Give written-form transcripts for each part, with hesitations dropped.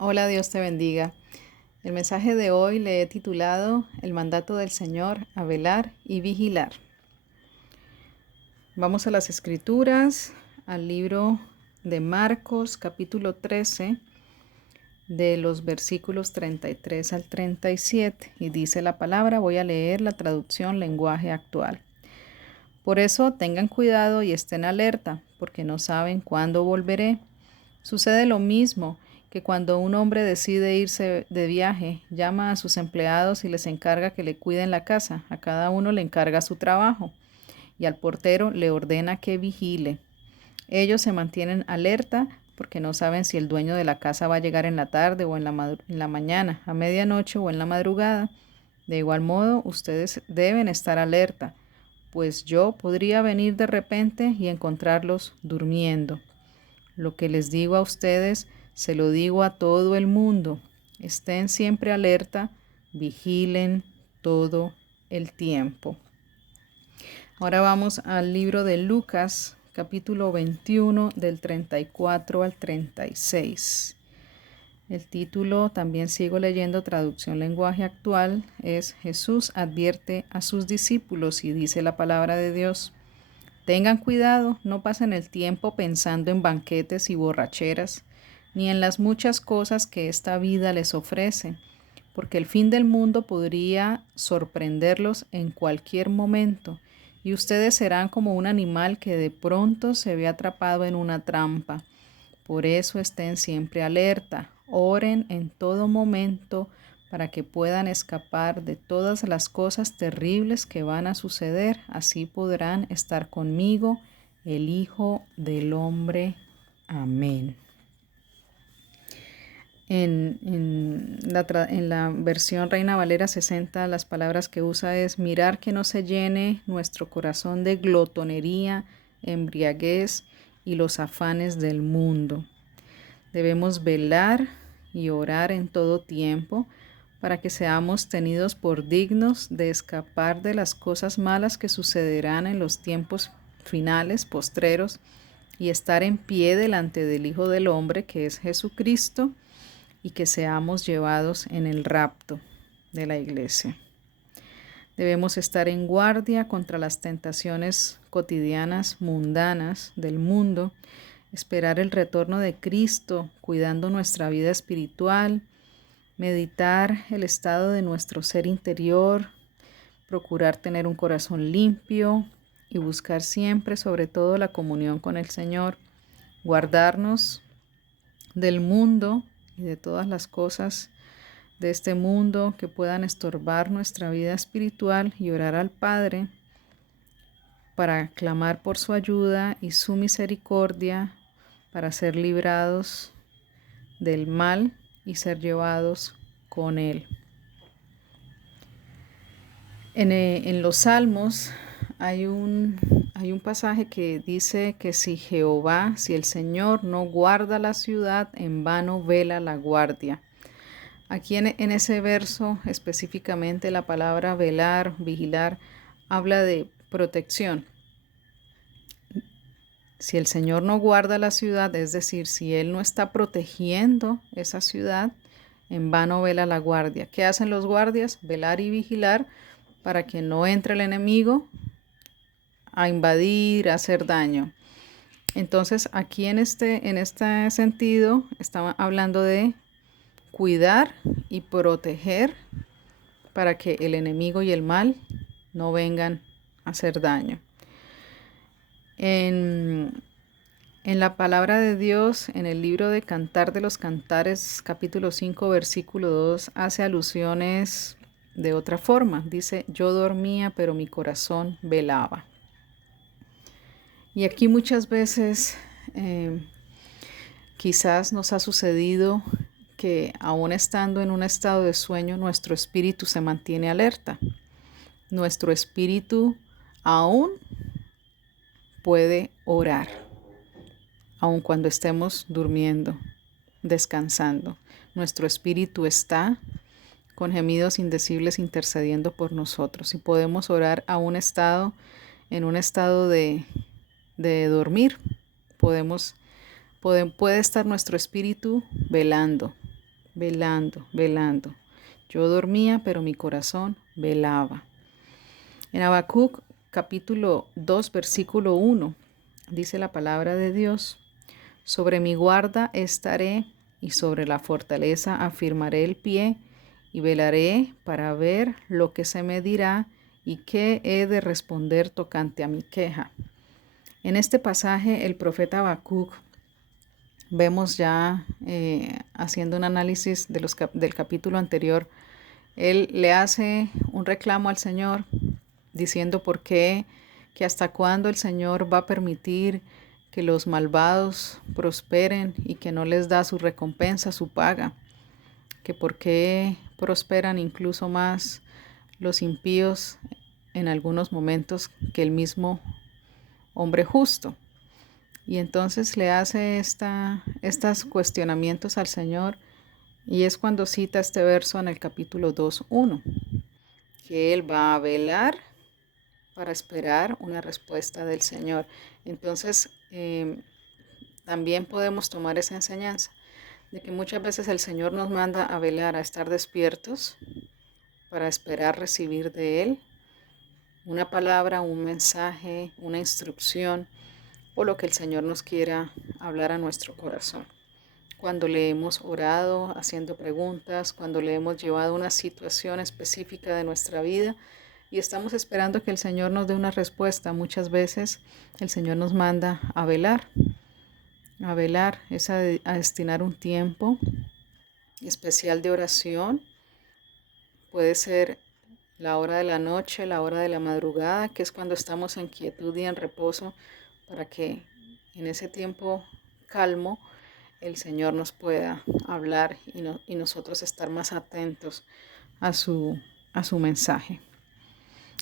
Hola, Dios te bendiga. El mensaje de hoy le he titulado El mandato del Señor a velar y vigilar. Vamos a las Escrituras, al libro de Marcos, capítulo 13, de los versículos 33 al 37. Y dice la palabra, voy a leer la traducción lenguaje actual. Por eso tengan cuidado y estén alerta, porque no saben cuándo volveré. Sucede lo mismo que cuando un hombre decide irse de viaje, llama a sus empleados y les encarga que le cuiden la casa. A cada uno le encarga su trabajo y al portero le ordena que vigile. Ellos se mantienen alerta porque no saben si el dueño de la casa va a llegar en la tarde o en la mañana, a medianoche o en la madrugada. De igual modo, ustedes deben estar alerta, pues yo podría venir de repente y encontrarlos durmiendo. Lo que les digo a ustedes, se lo digo a todo el mundo. Estén siempre alerta, vigilen todo el tiempo. Ahora vamos al libro de Lucas, capítulo 21, del 34 al 36. El título, también sigo leyendo traducción lenguaje actual, es Jesús advierte a sus discípulos y dice la palabra de Dios. Tengan cuidado, no pasen el tiempo pensando en banquetes y borracheras, ni en las muchas cosas que esta vida les ofrece, porque el fin del mundo podría sorprenderlos en cualquier momento, y ustedes serán como un animal que de pronto se ve atrapado en una trampa. Por eso estén siempre alerta, oren en todo momento para que puedan escapar de todas las cosas terribles que van a suceder. Así podrán estar conmigo, el Hijo del Hombre. Amén. En la versión Reina Valera 60, las palabras que usa es mirar que no se llene nuestro corazón de glotonería, embriaguez y los afanes del mundo. Debemos velar y orar en todo tiempo para que seamos tenidos por dignos de escapar de las cosas malas que sucederán en los tiempos finales, postreros, y estar en pie delante del Hijo del Hombre, que es Jesucristo, y que seamos llevados en el rapto de la iglesia. Debemos estar en guardia contra las tentaciones cotidianas, mundanas del mundo, esperar el retorno de Cristo, cuidando nuestra vida espiritual, meditar el estado de nuestro ser interior, procurar tener un corazón limpio y buscar siempre, sobre todo, la comunión con el Señor, guardarnos del mundo y de todas las cosas de este mundo que puedan estorbar nuestra vida espiritual y orar al Padre para clamar por su ayuda y su misericordia para ser librados del mal y ser llevados con Él. En los Salmos hay un pasaje que dice que si el Señor no guarda la ciudad, en vano vela la guardia. Aquí en ese verso específicamente la palabra velar, vigilar, habla de protección. Si el Señor no guarda la ciudad, es decir, si Él no está protegiendo esa ciudad, en vano vela la guardia. ¿Qué hacen los guardias? Velar y vigilar para que no entre el enemigo a invadir, a hacer daño. Entonces, aquí en este sentido, estaba hablando de cuidar y proteger para que el enemigo y el mal no vengan a hacer daño. En la palabra de Dios, en el libro de Cantar de los Cantares, capítulo 5, versículo 2, hace alusiones de otra forma. Dice, yo dormía, pero mi corazón velaba. Y aquí muchas veces quizás nos ha sucedido que aún estando en un estado de sueño, nuestro espíritu se mantiene alerta. Nuestro espíritu aún puede orar, aun cuando estemos durmiendo, descansando. Nuestro espíritu está con gemidos indecibles intercediendo por nosotros y podemos orar en un estado de dormir. Puede estar nuestro espíritu velando, velando, velando. Yo dormía, pero mi corazón velaba. En Habacuc, capítulo 2, versículo 1, dice la palabra de Dios: sobre mi guarda estaré y sobre la fortaleza afirmaré el pie y velaré para ver lo que se me dirá y qué he de responder tocante a mi queja. En este pasaje, el profeta Habacuc, vemos ya haciendo un análisis del capítulo anterior, él le hace un reclamo al Señor diciendo por qué, que hasta cuándo el Señor va a permitir que los malvados prosperen y que no les da su recompensa, su paga, que por qué prosperan incluso más los impíos en algunos momentos que el mismo hombre justo. Y entonces le hace estos cuestionamientos al Señor, y es cuando cita este verso en el capítulo 2:1, que Él va a velar para esperar una respuesta del Señor. Entonces, también podemos tomar esa enseñanza de que muchas veces el Señor nos manda a velar, a estar despiertos para esperar recibir de Él una palabra, un mensaje, una instrucción o lo que el Señor nos quiera hablar a nuestro corazón. Cuando le hemos orado haciendo preguntas, cuando le hemos llevado una situación específica de nuestra vida y estamos esperando que el Señor nos dé una respuesta, muchas veces el Señor nos manda a velar. A velar es a destinar un tiempo especial de oración. Puede ser la hora de la noche, la hora de la madrugada, que es cuando estamos en quietud y en reposo, para que en ese tiempo calmo el Señor nos pueda hablar y nosotros estar más atentos a su mensaje.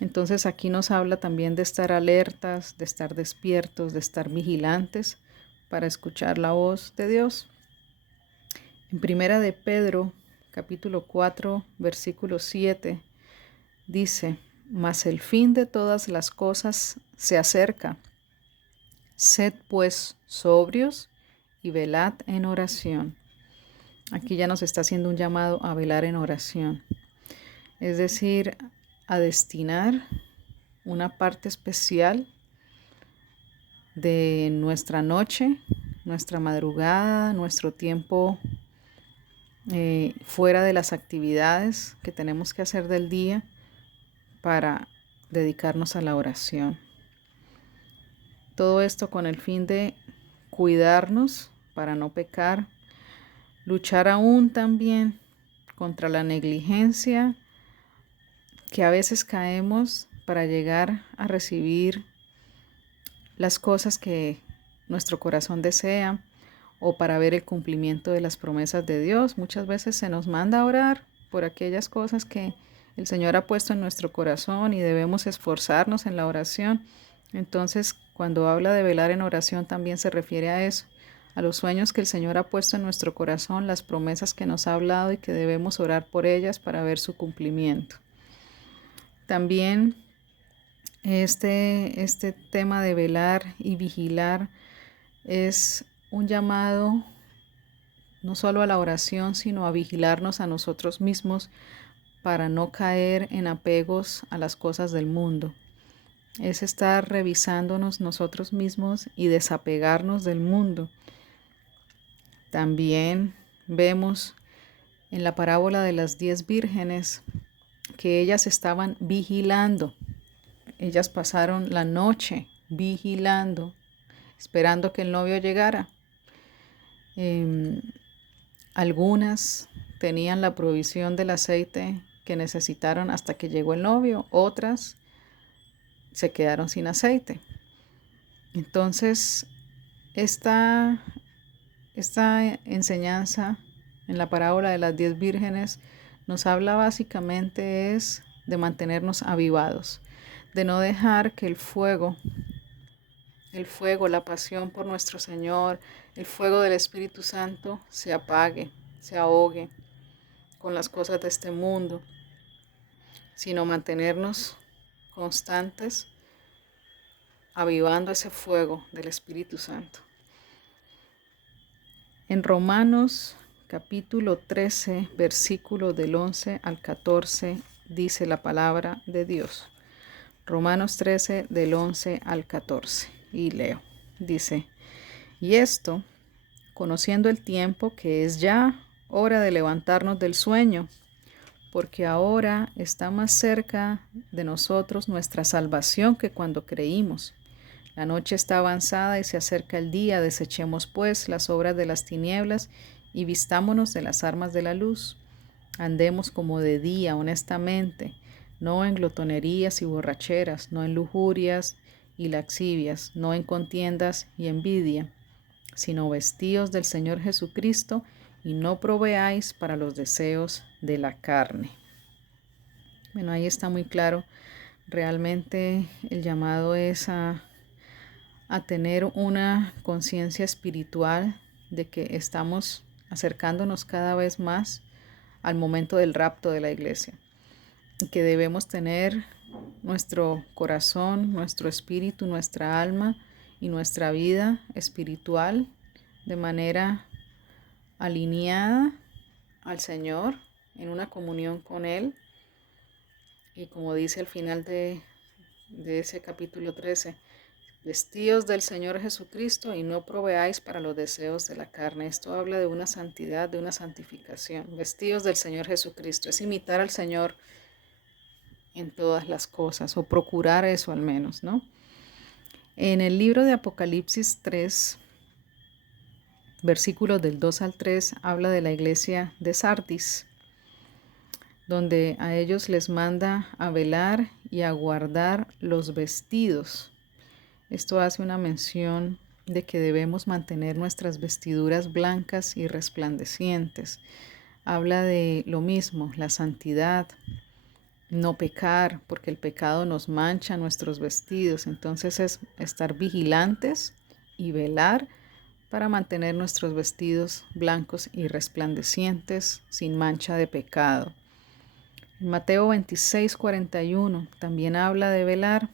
Entonces aquí nos habla también de estar alertas, de estar despiertos, de estar vigilantes para escuchar la voz de Dios. En Primera de Pedro, capítulo 4, versículo 7, dice: mas el fin de todas las cosas se acerca. Sed pues sobrios y velad en oración. Aquí ya nos está haciendo un llamado a velar en oración, es decir, a destinar una parte especial de nuestra noche, nuestra madrugada, nuestro tiempo fuera de las actividades que tenemos que hacer del día para dedicarnos a la oración. Todo esto con el fin de cuidarnos para no pecar, luchar aún también contra la negligencia que a veces caemos para llegar a recibir las cosas que nuestro corazón desea o para ver el cumplimiento de las promesas de Dios. Muchas veces se nos manda a orar por aquellas cosas que el Señor ha puesto en nuestro corazón y debemos esforzarnos en la oración. Entonces, cuando habla de velar en oración, también se refiere a eso, a los sueños que el Señor ha puesto en nuestro corazón, las promesas que nos ha hablado y que debemos orar por ellas para ver su cumplimiento. También este tema de velar y vigilar es un llamado no solo a la oración, sino a vigilarnos a nosotros mismos para no caer en apegos a las cosas del mundo. Es estar revisándonos nosotros mismos y desapegarnos del mundo. También vemos en la parábola de las 10 vírgenes que ellas estaban vigilando. Ellas pasaron la noche vigilando, esperando que el novio llegara. Algunas tenían la provisión del aceite que necesitaron hasta que llegó el novio, otras se quedaron sin aceite. Entonces, esta enseñanza en la parábola de las 10 vírgenes nos habla básicamente es de mantenernos avivados, de no dejar que el fuego, la pasión por nuestro Señor, el fuego del Espíritu Santo se apague, se ahogue con las cosas de este mundo, sino mantenernos constantes, avivando ese fuego del Espíritu Santo. En Romanos capítulo 13, versículo del 11 al 14, dice la palabra de Dios. Romanos 13, del 11 al 14. Y leo. Dice, y esto, conociendo el tiempo, que es ya hora de levantarnos del sueño, porque ahora está más cerca de nosotros nuestra salvación que cuando creímos. La noche está avanzada y se acerca el día. Desechemos pues las obras de las tinieblas y vistámonos de las armas de la luz. Andemos como de día, honestamente, no en glotonerías y borracheras, no en lujurias y laxivias, no en contiendas y envidia, sino vestíos del Señor Jesucristo y no proveáis para los deseos de la carne. Bueno, ahí está muy claro. Realmente el llamado es a tener una conciencia espiritual de que estamos acercándonos cada vez más al momento del rapto de la iglesia y que debemos tener nuestro corazón, nuestro espíritu, nuestra alma y nuestra vida espiritual de manera alineada al Señor, en una comunión con Él. Y como dice al final de ese capítulo 13, vestíos del Señor Jesucristo y no proveáis para los deseos de la carne. Esto habla de una santidad, de una santificación. Vestíos del Señor Jesucristo. Es imitar al Señor en todas las cosas, o procurar eso al menos, ¿no? En el libro de Apocalipsis 3, versículos del 2 al 3, habla de la iglesia de Sardis, donde a ellos les manda a velar y a guardar los vestidos. Esto hace una mención de que debemos mantener nuestras vestiduras blancas y resplandecientes. Habla de lo mismo, la santidad, no pecar, porque el pecado nos mancha nuestros vestidos. Entonces es estar vigilantes y velar para mantener nuestros vestidos blancos y resplandecientes, sin mancha de pecado. En Mateo 26, 41 también habla de velar.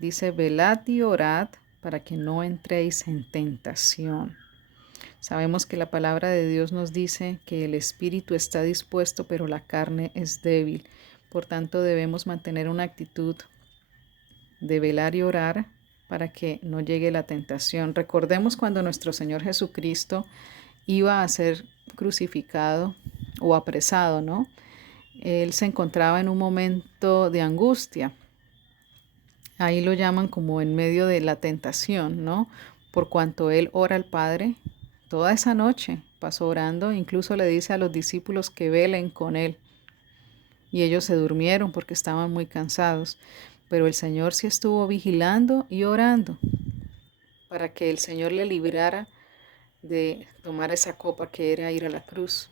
Dice, velad y orad para que no entréis en tentación. Sabemos que la palabra de Dios nos dice que el espíritu está dispuesto, pero la carne es débil. Por tanto, debemos mantener una actitud de velar y orar para que no llegue la tentación. Recordemos cuando nuestro Señor Jesucristo iba a ser crucificado o apresado, ¿no? Él se encontraba en un momento de angustia. Ahí lo llaman como en medio de la tentación, ¿no? Por cuanto él ora al Padre, toda esa noche pasó orando, incluso le dice a los discípulos que velen con él. Y ellos se durmieron porque estaban muy cansados. Pero el Señor sí estuvo vigilando y orando para que el Señor le librara de tomar esa copa que era ir a la cruz.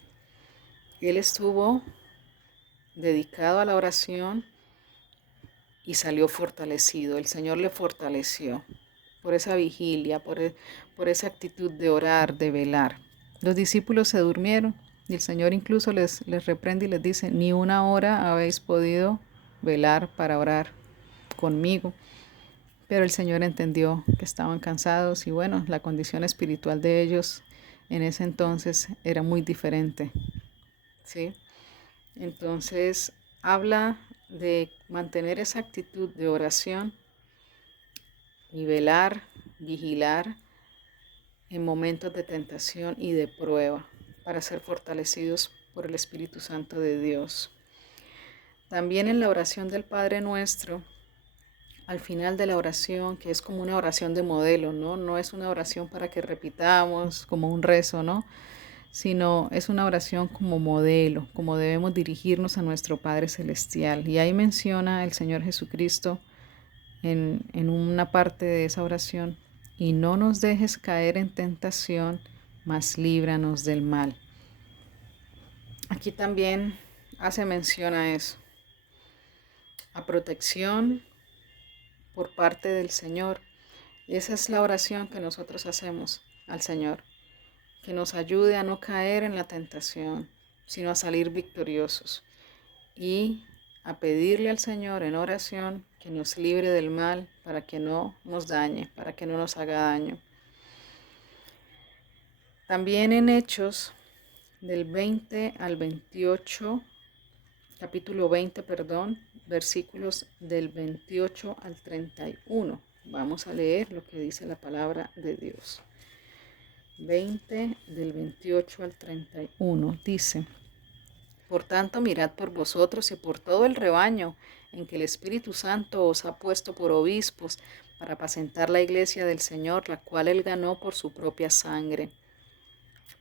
Él estuvo dedicado a la oración y salió fortalecido. El Señor le fortaleció por esa vigilia, por esa actitud de orar, de velar. Los discípulos se durmieron y el Señor incluso les reprende y les dice, ni una hora habéis podido velar para orar conmigo. Pero el Señor entendió que estaban cansados y bueno, la condición espiritual de ellos en ese entonces era muy diferente, ¿sí? Entonces habla de mantener esa actitud de oración y velar, vigilar en momentos de tentación y de prueba para ser fortalecidos por el Espíritu Santo de Dios. También en la oración del Padre Nuestro, al final de la oración, que es como una oración de modelo, ¿no? No es una oración para que repitamos como un rezo, ¿no? Sino es una oración como modelo, como debemos dirigirnos a nuestro Padre Celestial. Y ahí menciona el Señor Jesucristo en una parte de esa oración, y no nos dejes caer en tentación, mas líbranos del mal. Aquí también hace mención a eso, a protección por parte del Señor. Y esa es la oración que nosotros hacemos al Señor, que nos ayude a no caer en la tentación, sino a salir victoriosos y a pedirle al Señor en oración que nos libre del mal para que no nos dañe, para que no nos haga daño. También en Hechos del 20 al 28, capítulo 20, perdón, versículos del 28 al 31. Vamos a leer lo que dice la palabra de Dios. 20 del 28 al 31 dice: Por tanto, mirad por vosotros y por todo el rebaño en que el Espíritu Santo os ha puesto por obispos para apacentar la iglesia del Señor, la cual él ganó por su propia sangre.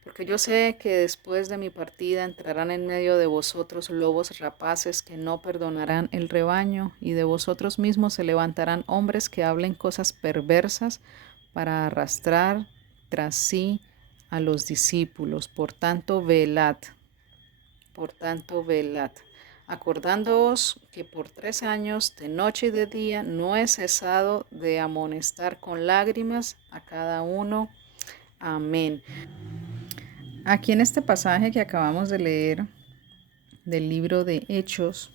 Porque yo sé que después de mi partida entrarán en medio de vosotros lobos rapaces que no perdonarán el rebaño, y de vosotros mismos se levantarán hombres que hablen cosas perversas para arrastrar tras sí a los discípulos. Por tanto, velad, acordándoos que por 3 años, de noche y de día, no he cesado de amonestar con lágrimas a cada uno. Amén. Aquí en este pasaje que acabamos de leer del libro de Hechos,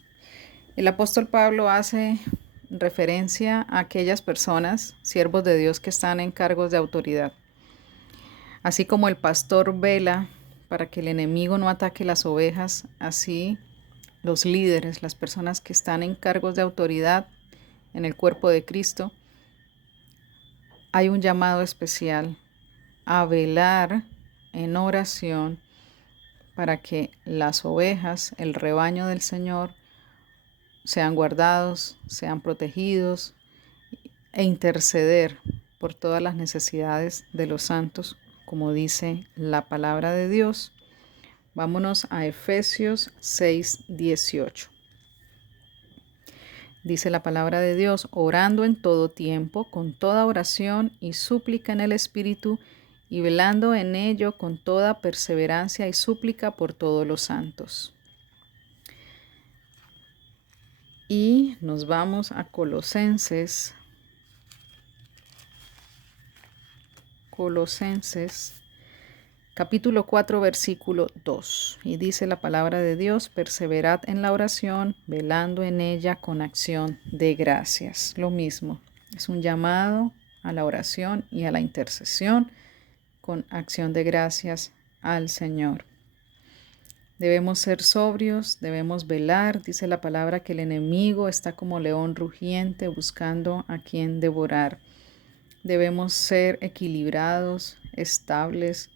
el apóstol Pablo hace referencia a aquellas personas, siervos de Dios, que están en cargos de autoridad. Así como el pastor vela para que el enemigo no ataque las ovejas, así los líderes, las personas que están en cargos de autoridad en el cuerpo de Cristo, hay un llamado especial a velar en oración para que las ovejas, el rebaño del Señor, sean guardados, sean protegidos, e interceder por todas las necesidades de los santos, como dice la palabra de Dios. Vámonos a Efesios 6:18. Dice la palabra de Dios: orando en todo tiempo, con toda oración y súplica en el Espíritu, y velando en ello con toda perseverancia y súplica por todos los santos. Y nos vamos a Colosenses, capítulo 4, versículo 2. Y dice la palabra de Dios: perseverad en la oración, velando en ella con acción de gracias. Lo mismo, es un llamado a la oración y a la intercesión con acción de gracias al Señor. Debemos ser sobrios, debemos velar. Dice la palabra que el enemigo está como león rugiente buscando a quien devorar. Debemos ser equilibrados, estables,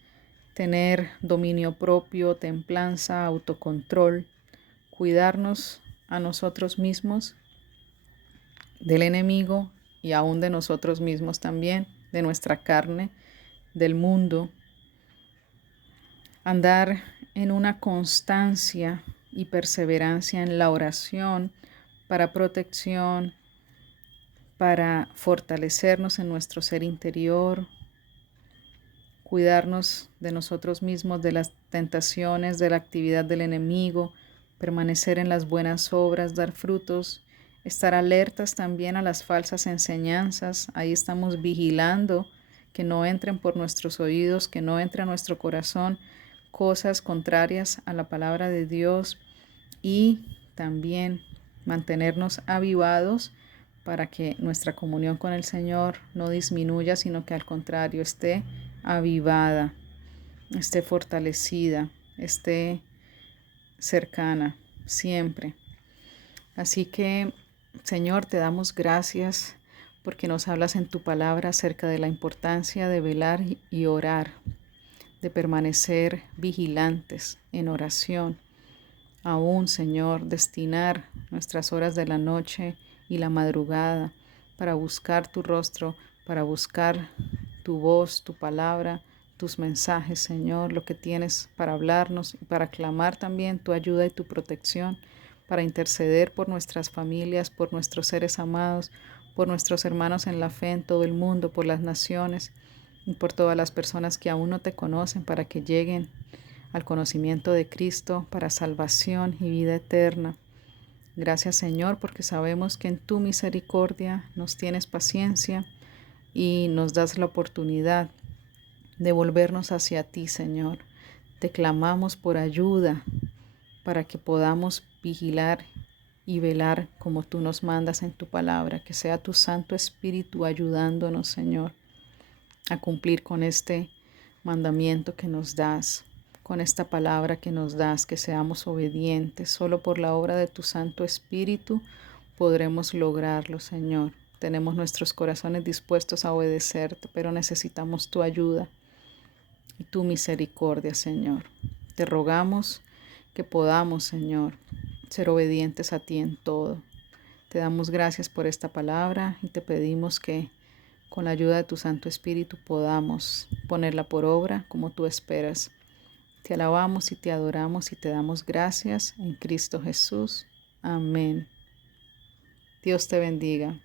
tener dominio propio, templanza, autocontrol, cuidarnos a nosotros mismos, del enemigo y aún de nosotros mismos también, de nuestra carne, del mundo. Andar en una constancia y perseverancia en la oración para protección, para fortalecernos en nuestro ser interior, cuidarnos de nosotros mismos, de las tentaciones, de la actividad del enemigo, permanecer en las buenas obras, dar frutos, estar alertas también a las falsas enseñanzas. Ahí estamos vigilando que no entren por nuestros oídos, que no entre a nuestro corazón cosas contrarias a la palabra de Dios, y también mantenernos avivados para que nuestra comunión con el Señor no disminuya, sino que al contrario esté avivada, esté fortalecida, esté cercana siempre. Así que, Señor, te damos gracias porque nos hablas en tu palabra acerca de la importancia de velar y orar, de permanecer vigilantes en oración. Aún, Señor, destinar nuestras horas de la noche y la madrugada para buscar tu rostro, para buscar tu voz, tu palabra, tus mensajes, Señor, lo que tienes para hablarnos y para clamar también tu ayuda y tu protección, para interceder por nuestras familias, por nuestros seres amados, por nuestros hermanos en la fe en todo el mundo, por las naciones y por todas las personas que aún no te conocen, para que lleguen al conocimiento de Cristo para salvación y vida eterna. Gracias, Señor, porque sabemos que en tu misericordia nos tienes paciencia y nos das la oportunidad de volvernos hacia ti, Señor. Te clamamos por ayuda para que podamos vigilar y velar como tú nos mandas en tu palabra, que sea tu Santo Espíritu ayudándonos, Señor, a cumplir con este mandamiento que nos das. con esta palabra que nos das, que seamos obedientes. Solo por la obra de tu Santo Espíritu podremos lograrlo, Señor. Tenemos nuestros corazones dispuestos a obedecerte, pero necesitamos tu ayuda y tu misericordia, Señor. Te rogamos que podamos, Señor, ser obedientes a ti en todo. Te damos gracias por esta palabra y te pedimos que con la ayuda de tu Santo Espíritu podamos ponerla por obra como tú esperas. Te alabamos y te adoramos y te damos gracias en Cristo Jesús. Amén. Dios te bendiga.